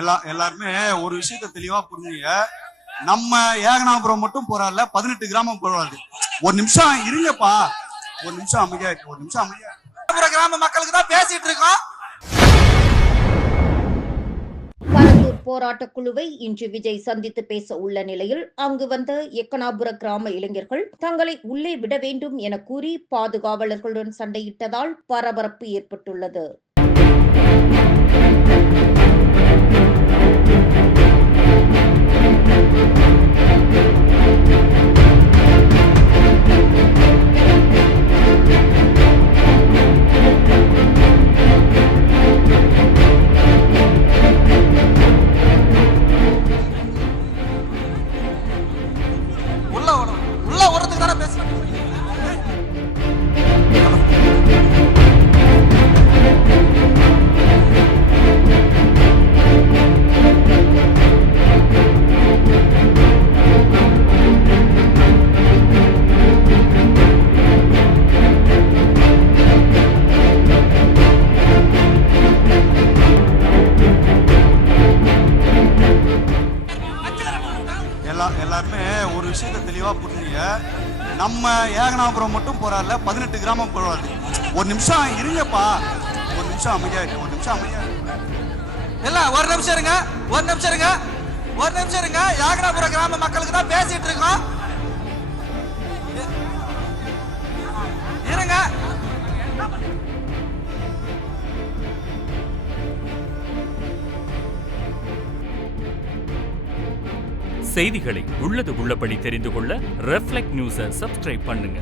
எல்லாருமே ஒரு விஷயத்த தெளிவா புரிஞ்சுங்க. நம்ம ஏகனாபுரம் மட்டும் போறாருல, 18 கிராமம் போறாரு. ஒரு நிமிஷம் இருங்கப்பா, ஒரு நிமிஷம் அமைதியா இருக்கு, ஒரு நிமிஷம் அமைதியா. கிராம மக்களுக்கு தான் பேசிட்டு இருக்கோம். பரந்தூர் போராட்ட குழுவை இன்று விஜய் சந்தித்து பேச உள்ள நிலையில் அங்கு வந்த எக்கனாபுர கிராம இளைஞர்கள் தங்களை உள்ளே விட வேண்டும் என கூறி பாதுகாவலர்களுடன் சண்டையிட்டதால் பரபரப்பு ஏற்பட்டுள்ளது. எல்லாருமே ஒரு விஷயத்த தெளிவா புரிஞ்சுங்க. நம்ம ஏகனாபுரம் மட்டும் போறாருல, 18 கிராமம் போறாரு. ஒரு நிமிஷம் இருங்கப்பா, ஒரு நிமிஷம் அமைதியா இருக்கு, ஒரு நிமிஷம் அமைதியா எல்லாம் ஒரு நிமிஷம் இருங்க, ஒரு நிமிஷம் இருங்க, ஒரு நிமிஷம் இருங்க. ஏகனாபுர கிராம மக்களுக்கு தான் பேசிட்டு இருக்கோம். இருங்க. செய்திகளை உள்ளது உள்ளபடி தெரிந்து கொள்ள ரெஃப்ளெக்ட் நியூஸை சப்ஸ்கிரைப் பண்ணுங்க.